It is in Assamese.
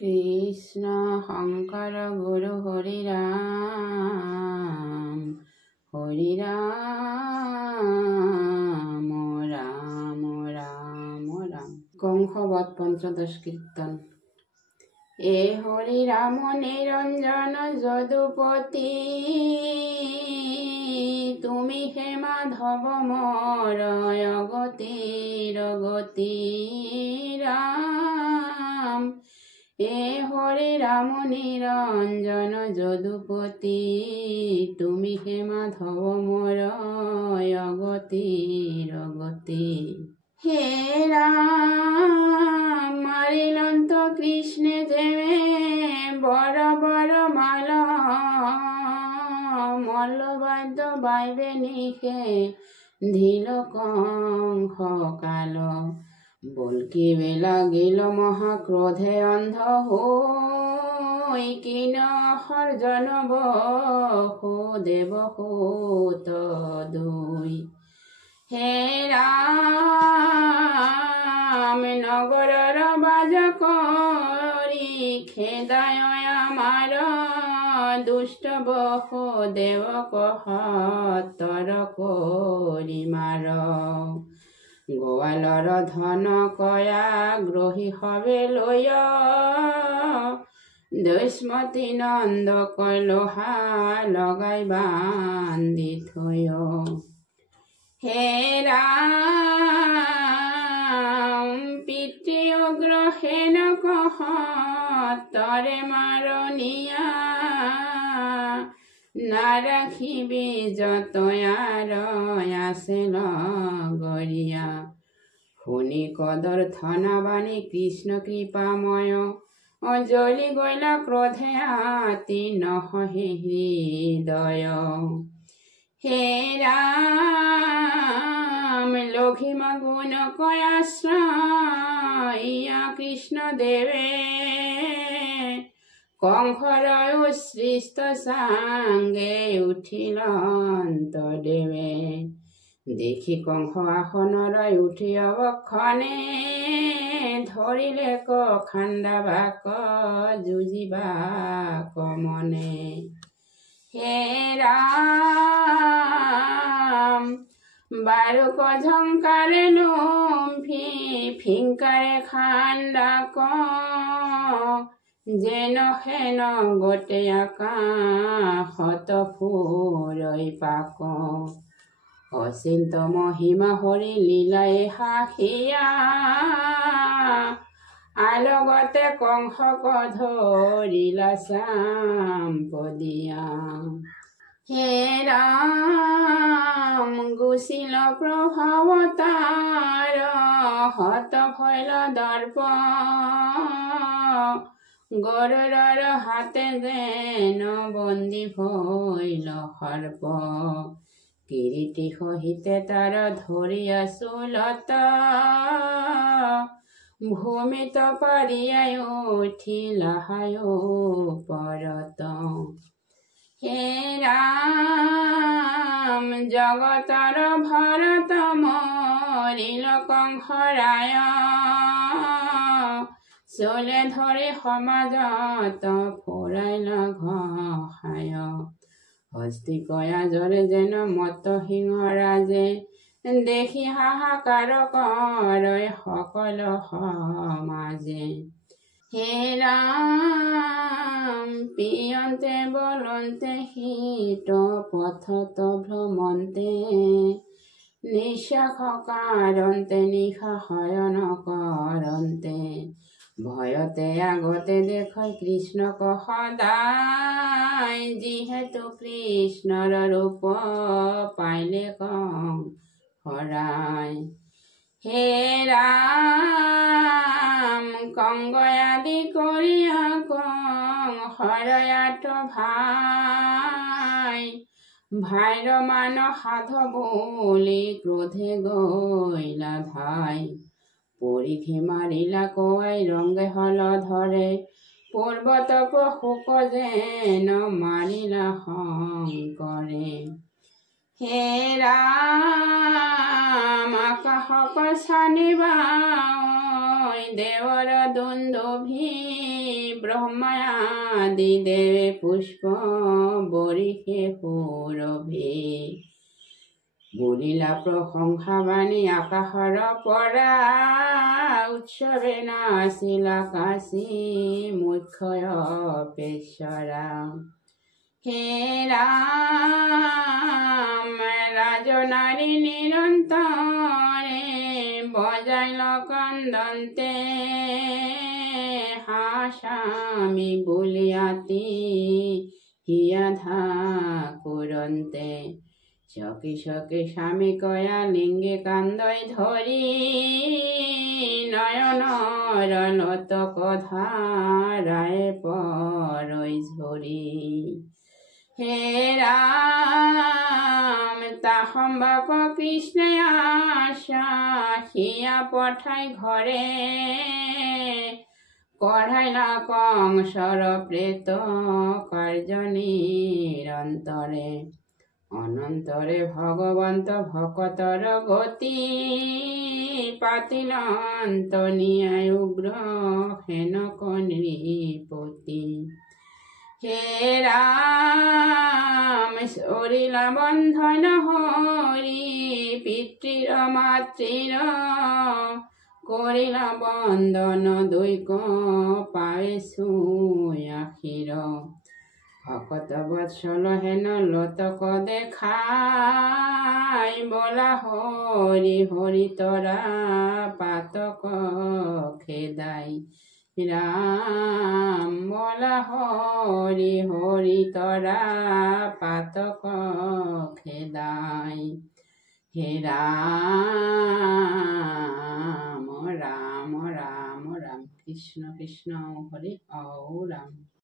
কৃষ্ণ শংকৰ গুৰু হৰি ৰাম ৰাম ৰাম ৰাম। কংসবধ পঞ্চদশ কীর্তন। এ হরি রাম নিরঞ্জন যদুপতি, তুমি হে মাধব মোর অগতির গতি রাম। এ হরি রাম নিরঞ্জন যদুপতি, তুমি হে মাধব মোর অগতির গতি। হে রাম মারিলন্ত কৃষ্ণে দেবে বড় বড় মাল, মল্লবাদ্য বাইবে নিখে ধিল কংস কাল। বলকিবে লাগিল মহাক্রোধে অন্ধ হই, কিন অহর্জন বহু দেব হূত দুই। হে রাম নগরর বাজ করি খেদায় আমার, দুষ্ট বহু দেব কহতর করি মার। গোয়ালর ধন কয়া গ্রহী হবে লয়, দৈস্মতী নন্দ কলহা লগাই বান্ধি থয়। হে রাম পিতৃগ্রহেণ কহতরে মারনিয়া, না রাখিবি যতয়ার আসে লগরিয়া। শুনি কদর থনাবাণী কৃষ্ণ কৃপাময়, জ্বলি গইলা ক্রোধে আতি নহহে হৃদয়। হে রাম লঘিমা গুণ কয়াশ্রয়া কৃষ্ণ দেবে, কংসর উৎসৃষ্ট সাঙ্গে উঠিলন্ত দেবে। দেখি কংস আসনৰ উঠি অবক্ষণে, ধৰিলে ক খাণ্ডা বাক যুঁজিবাক মনে। হে ৰাম বাৰুক ঝংকাৰে লম্ভি ফিংকাৰে খাণ্ডাক, যেন হেন গোটে আকাশত ফুৰৈ পাক। অচিন্ত মহিমা হৰি লীলাই হাসিয়া, আলগতে কংসক ধৰিলা চাম্পদিয়া। হে ৰাম গুচিল প্ৰভাৱ তাৰ, হত ভৈল দৰ্প, গৰুড়ৰ হাতে যেন বন্দী ভৈল সৰ্প। কিৰীটি সহিতে তাৰ ধৰিয়া চুলত, ভূমিত পাৰিয়াই উঠিলা হায়ো পৰত। হে ৰাম জগতৰ ভৰত মৰিল কংসৰায়, চুলে ধৰি সমাজত ফুৰাইলা ঘহায়। হস্তি কয়া জৰে যেন মত সিংহ ৰাজে, দেখি হাহাকাৰ কৰে সকল সমাজে। হে ৰাম পিয়ন্তে বলন্তে হিত পথত ভ্ৰমন্তে, নিঃশ্বাস কাৰণতে নিশা শয়ন কৰন্তে। ভয়তে আগতে দেখয় কৃষ্ণক সদায়, যিহেতু কৃষ্ণৰ ৰূপ পাইলে কংসৰাই। হে ৰাম কংগয়াদি কৰিয়া কংসৰায়াত ভাই, ভাইৰ মান সাধ বুলি ক্ৰোধে গইলা ধাই। পৰিখি মাৰিলা কোৱাই ৰংগে হল ধৰে, পূৰ্বত পশুক যেন মাৰিলা শংকৰে। হে ৰাম আকাশক চানিবা দেৱৰ দুন্দুভি ব্ৰহ্মাদি দেৱে পুষ্প বৰিষে সুৰভি বুলিলা প্ৰশংসা বাণী আকাশৰ পৰা উৎসৱে নাচিলা কাশী মুখ্য পেশ্বৰা হে ৰাম ৰাজনাৰী নিৰন্তৰে বজাইল কন্দন্তে হাসামি বুলিয়াতি হিয়াধা কুৰন্তে চকি চকি স্বামী কয়া লিঙ্গে কান্দই ধৰি নয়নৰ লতক ধাৰায় পৰৈ ঝৰি হে ৰাম তাহম্বাক কৃষ্ণে আশা হিয়া পঠাই ঘৰে কঢ়াইলা কংসৰ প্ৰেত কাৰ্য নিৰন্তৰে অনন্তরে ভগবন্ত ভকতর গতি পাতিলন্ত নিয়ায় উগ্র হেনক নৃপতি হে রাম সরিলা বন্ধন হরি পিতৃর মাতৃর করিলা বন্দন দৈক পায়ে সুয়াখির ভকত বৎসল হেন লতক দেখাই বলা হরি হরি তৰা পাতক খেদাই ৰাম বলা হৰি হৰি তৰা পাতক খেদাই হে ৰাম ৰাম ৰাম ৰাম কৃষ্ণ কৃষ্ণ হৰি ঔ ৰাম।